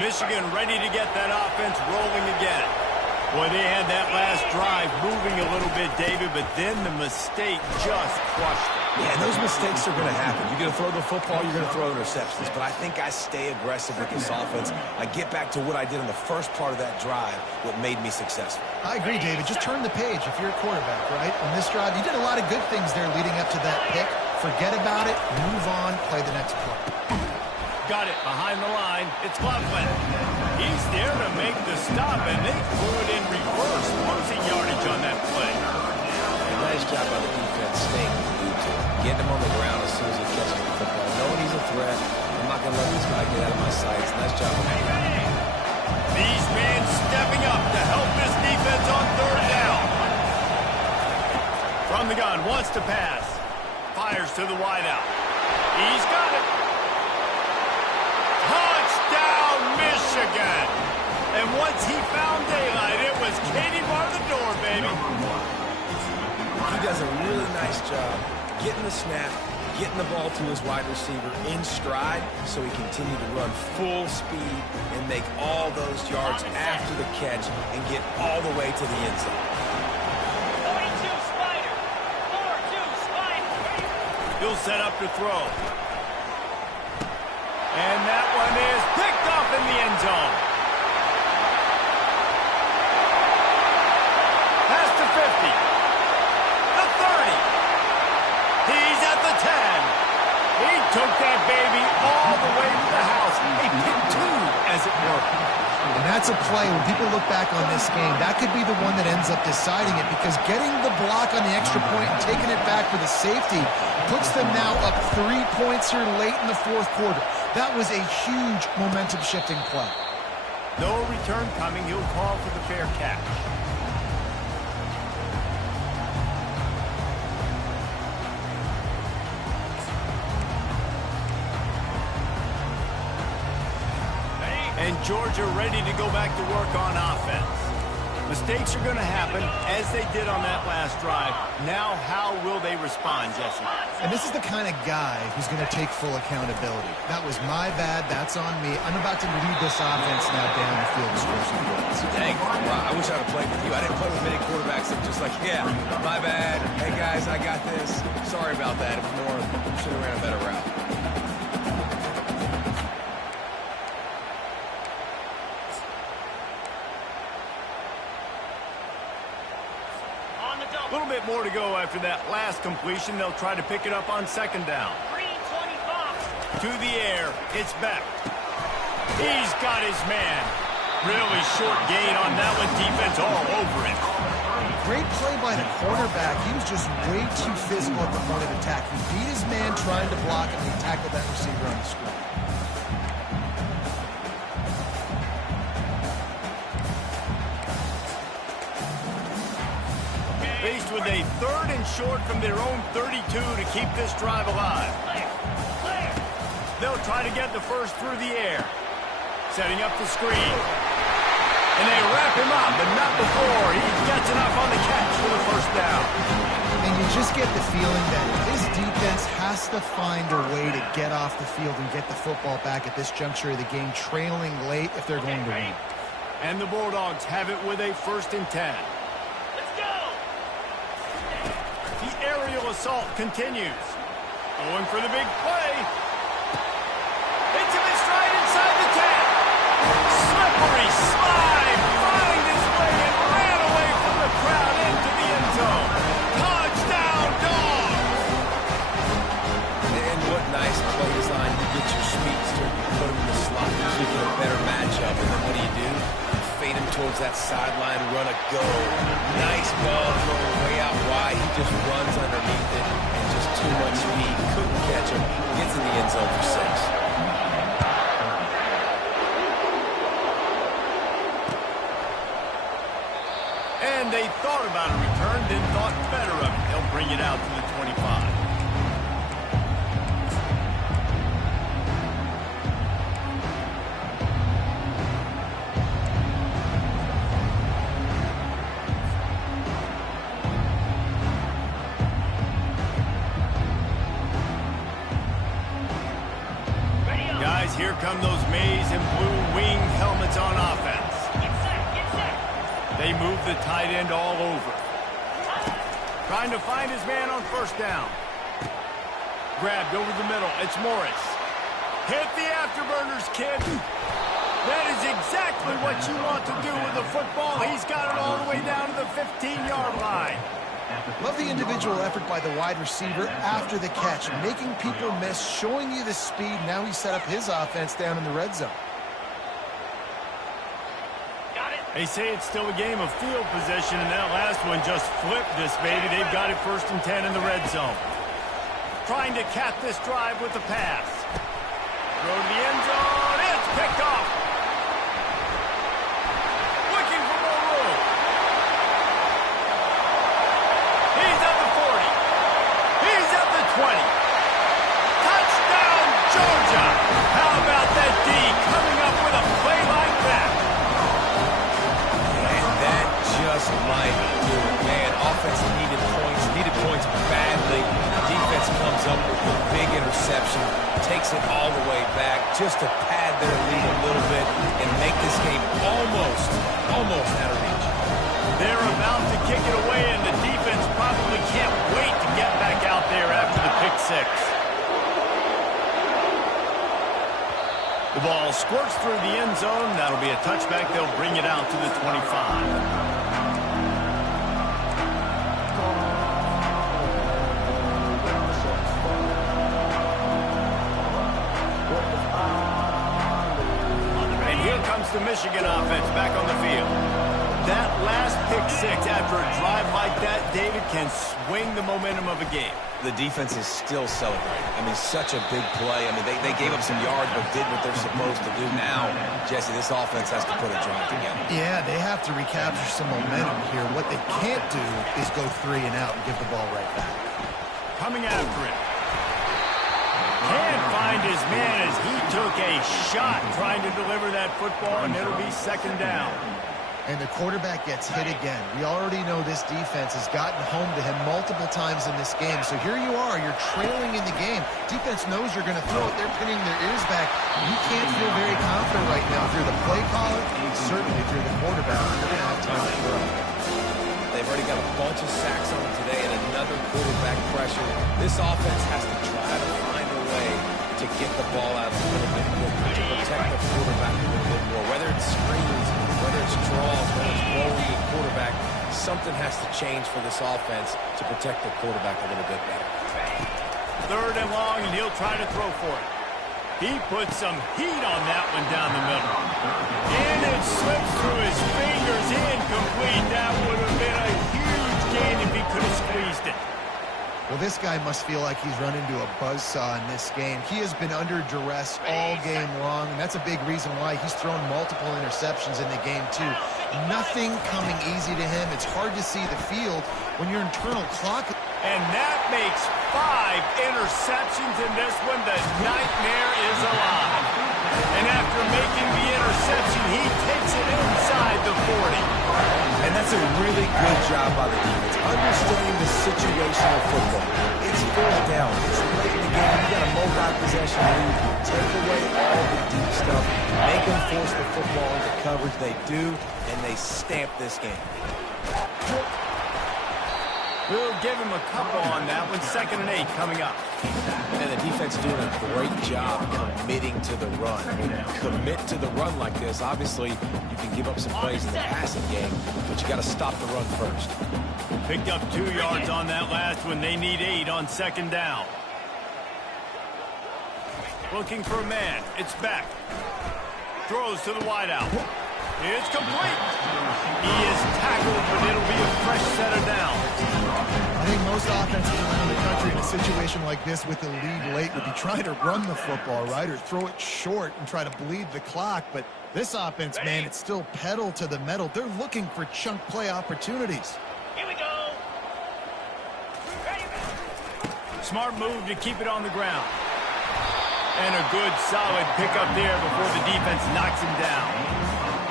Michigan ready to get that offense rolling again. Boy, they had that last drive moving a little bit, David, but then the mistake just crushed it. Yeah, and those mistakes are going to happen. You're going to throw the football, you're going to throw interceptions. But I think I stay aggressive with this offense. I get back to what I did in the first part of that drive, what made me successful. I agree, David. Just turn the page if you're a quarterback, right? On this drive, you did a lot of good things there leading up to that pick. Forget about it, move on, play the next play. Got it behind the line. It's Loveland. He's there to make the stop, and they threw it in reverse, losing yardage on that play. Nice job by the defense staying glued to him. Getting him on the ground as soon as he catches the football. Knowing he's a threat, I'm not going to let this guy get out of my sights. Nice job. These men stepping up to help this defense on third down. From the gun, wants to pass. Fires to the wideout. He's got it. Touchdown, Michigan. And once he found daylight, it was Katie bar the door, baby. He does a really nice job getting the snap, getting the ball to his wide receiver in stride so he continued to run full speed and make all those yards after the catch and get all the way to the end zone. 42 Spider. 4-2 Spider. He'll set up to throw. And that one is picked up in the end zone. Pass to 50. The 30. He's at the 10. He took that baby all the way to the house. A pick 2, as it were. And that's a play, when people look back on this game, that could be the one that ends up deciding it, because getting the block on the extra point and taking it back for the safety puts them now up 3 points here late in the fourth quarter. That was a huge momentum-shifting play. No return coming. He'll call for the fair catch. And Georgia ready to go back to work on offense. Mistakes are going to happen, as they did on that last drive. Now, how will they respond, Jesse? And this is the kind of guy who's going to take full accountability. That was my bad. That's on me. I'm about to lead this offense now down the field to score some points. Dang, wow, I wish I would have played with you. I didn't play with many quarterbacks that just like, yeah, my bad. Hey, guys, I got this. Sorry about that. It's more, should have ran a better route. On the double. A little bit more to go after that last completion. They'll try to pick it up on second down. Green 25. To the air. It's Beck. He's got his man. Really short gain on that one. Defense all over it. Great play by the cornerback. He was just way too physical at the point of attack. He beat his man trying to block, and he tackled that receiver on the screen. Faced with a 3rd and short from their own 32 to keep this drive alive. They'll try to get the first through the air. Setting up the screen. And they wrap him up, but not before he gets enough on the catch for the first down. And you just get the feeling that this defense has to find a way to get off the field and get the football back at this juncture of the game, trailing late if they're going to win. And the Bulldogs have it with a 1st and 10. Let's go. The aerial assault continues. Going for the big play. Into his stride inside the 10. Slippery slide. Find his way and ran away from the crowd into the end zone. Touchdown, Dogs! And what nice play design. You get your speedster, you put him in the slot, you get a better matchup, and then what do? You fade him towards that sideline, run a go. Nice ball thrown way out wide. He just runs underneath it and just too much speed. Couldn't catch him. Gets in the end zone for 6. And they thought about a return, then thought better of it. They'll bring it out to the 25. Guys, here come those maize and blue wing helmets on offense. Get set, get set. They move the tight end all over. Trying to find his man on first down. Grabbed over the middle. It's Morris. Hit the afterburners, kid. That is exactly what you want to do with the football. He's got it all the way down to the 15-yard line. Love the individual effort by the wide receiver after the catch, making people miss, showing you the speed. Now he set up his offense down in the red zone. Got it. They say it's still a game of field position, and that last one just flipped this baby. They've got it 1st and 10 in the red zone. Trying to cap this drive with the pass. Throw to the end zone. It's picked off. Looking for more room. He's at the 40. He's at the 20. Touchdown, Georgia. How about that D coming up with a play like that? And that just might do it, man. Offense needed points badly. Defense comes up with a big interception, takes it all the way back just to pad their lead a little bit and make this game almost out of reach. They're about to kick it away, and the defense probably can't wait to get back out there after the pick six. The ball squirts through the end zone. That'll be a touchback. They'll bring it out to the 25. The Michigan offense back on the field. That last pick six after a drive like that, David, can swing the momentum of a game. The defense is still celebrating. I mean, such a big play. I mean, they gave up some yards but did what they're supposed to do. Now, Jesse, this offense has to put a drive together. Yeah, they have to recapture some momentum here. What they can't do is go 3 and out and give the ball right back. Coming after it. Can't find his man as he took a shot trying to deliver that football, and it'll be second down. And the quarterback gets hit again. We already know this defense has gotten home to him multiple times in this game. So here you are, you're trailing in the game. Defense knows you're going to throw it. They're pinning their ears back. You can't feel very confident right now. If you're the play caller, certainly if you're the quarterback, you're going to have time to throw. They've already got a bunch of sacks on them today and another quarterback pressure. This offense has to try to find a way to get the ball out a little bit quicker, to protect the quarterback a little bit more. Whether it's screens, whether it's draws, whether it's rolling the quarterback, something has to change for this offense to protect the quarterback a little bit better. 3rd and long, and he'll try to throw for it. He puts some heat on that one down the middle. And it slips through his fingers, incomplete. That would have been a huge gain if he could have squeezed it. Well, this guy must feel like he's run into a buzzsaw in this game. He has been under duress all game long, and that's a big reason why he's thrown multiple interceptions in the game, too. Nothing coming easy to him. It's hard to see the field when your internal clock... And that makes 5 interceptions in this one. The nightmare is alive. And after making the interception, he takes it inside the 40. And that's a really good job by the defense, understanding the situation of football. It's 4th down. It's late in the game. You got a multi-possession lead. Take away all the deep stuff. Make them force the football into coverage. They do, and they stamp this game. We'll give him a couple on that one. 2nd and 8 coming up. And the defense doing a great job committing to the run. When you commit to the run like this, obviously you can give up some plays in the passing game, but you got to stop the run first. Picked up 2 yards on that last one. They need 8 on 2nd down. Looking for a man. It's back. Throws to the wideout. It's complete. He is tackled, but it'll be a fresh set of downs. I think most offenses around the country in a situation like this with the lead late would be trying to run the football, right, or throw it short and try to bleed the clock. But this offense, man, it's still pedal to the metal. They're looking for chunk play opportunities. Here we go. Ready. Smart move to keep it on the ground. And a good, solid pickup there before the defense knocks him down.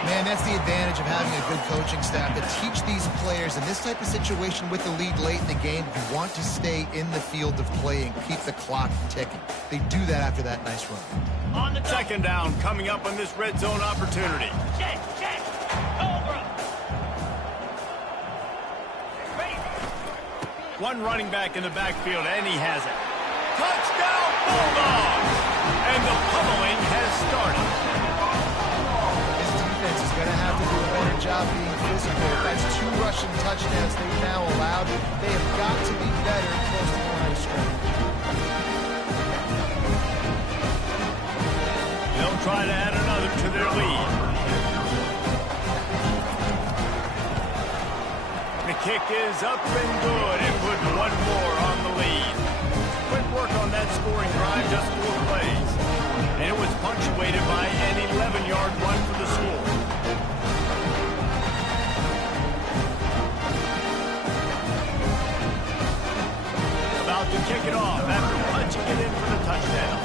Man, that's the advantage of having a good coaching staff to teach these players in this type of situation with the lead late in the game. You want to stay in the field of play and keep the clock ticking. They do that after that nice run. On the 2nd down coming up on this red zone opportunity. Check. Cobra. Ready. One running back in the backfield, and he has it. Touchdown, Bulldogs! And the pummeling has started. Is going to have to do a better job being physical. That's 2 rushing touchdowns they've now allowed. They have got to be better close to the line of scrimmage. They'll try to add another to their lead. The kick is up and good and put 1 more on the lead. Quick work on that scoring drive, just 4 plays. And it was punctuated by an 11-yard run for the score. About to kick it off after punching it in for the touchdown.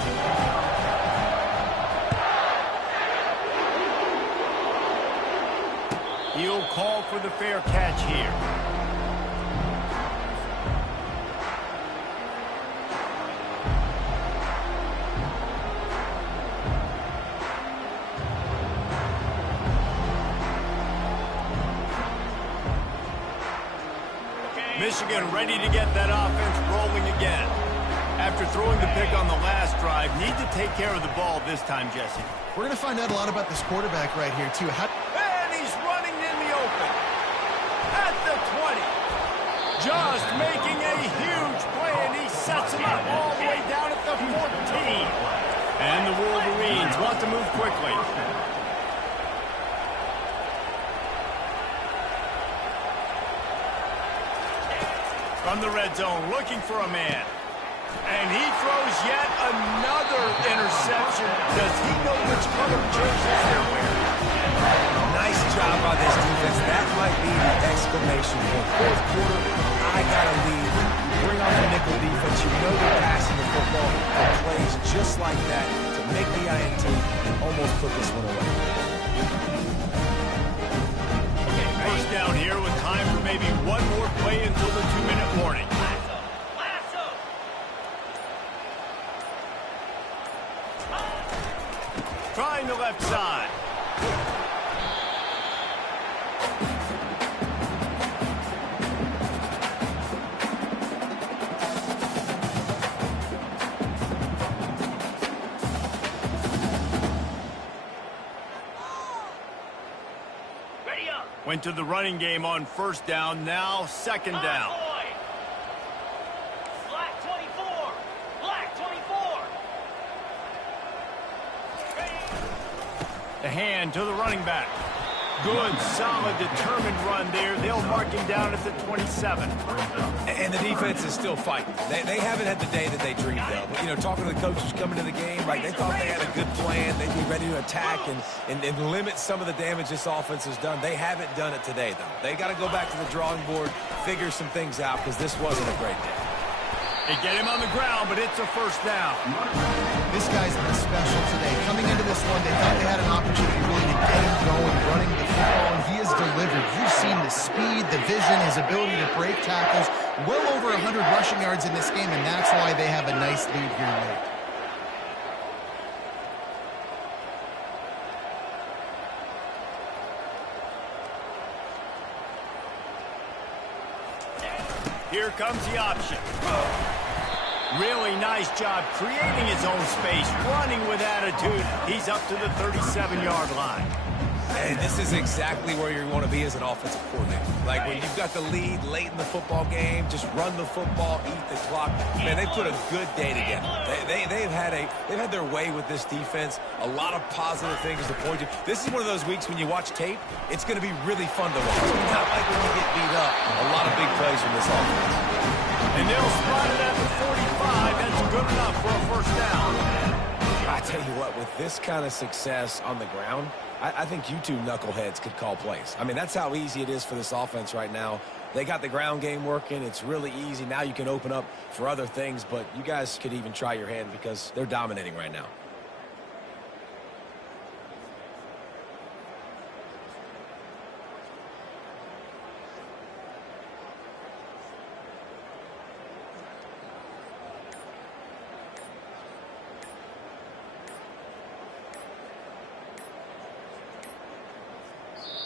He'll call for the fair catch here. Michigan ready to get that offense rolling again. After throwing the pick on the last drive, need to take care of the ball this time, Jesse. We're going to find out a lot about this quarterback right here, too. And he's running in the open. At the 20. Just making a huge play, and he sets him up all the way down at the 14. And the Wolverines want to move quickly. From the red zone, looking for a man. And he throws yet another interception. Does he know which color jerseys they're wearing? Nice job by this defense. That might be the exclamation point. 4th quarter, I got to lead. You bring on the nickel defense. You know they're passing the football. And plays just like that to make the INT and almost put this one away. First down here with time for maybe 1 more play until the 2-minute warning. Lasso. Trying the left side. When Went to the running game on first down, now second down. Black 24. Black 24. The hand to the running back. Good, solid, determined run there. They'll mark him down at the 27. And the defense is still fighting. They haven't had the day that they dreamed of. But, you know, talking to the coaches coming to the game, like they thought they had a good plan. They'd be ready to attack and limit some of the damage this offense has done. They haven't done it today, though. They got to go back to the drawing board, figure some things out, because this wasn't a great day. They get him on the ground, but it's a first down. This guy's been special today. Coming into this one, they thought they had an opportunity really to get him going, running the football, and he has delivered. You've seen the speed, the vision, his ability to break tackles. Well over 100 rushing yards in this game, and that's why they have a nice lead here late. Here comes the option. Really nice job creating his own space, running with attitude. He's up to the 37-yard line. And this is exactly where you want to be as an offensive coordinator. Like when you've got the lead late in the football game, just run the football, eat the clock. Man, they put a good day together. They've had their way with this defense. A lot of positive things to point to. This is one of those weeks when you watch tape, it's going to be really fun to watch. It's not like when you get beat up. A lot of big plays from this offense. And they'll spot it at the 45. That's good enough for a first down. I tell you what, with this kind of success on the ground, I think you two knuckleheads could call plays. I mean, that's how easy it is for this offense right now. They got the ground game working. It's really easy. Now you can open up for other things, but you guys could even try your hand because they're dominating right now.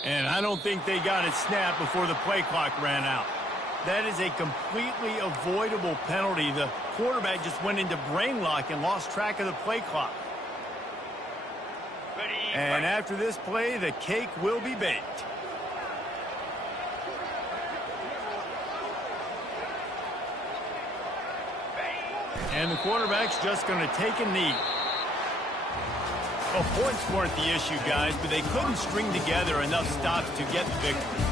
And I don't think they got it snapped before the play clock ran out. That is a completely avoidable penalty. The quarterback just went into brain lock and lost track of the play clock. And after this play, the cake will be baked. And the quarterback's just going to take a knee. Well, points weren't the issue, guys, but they couldn't string together enough stops to get the victory.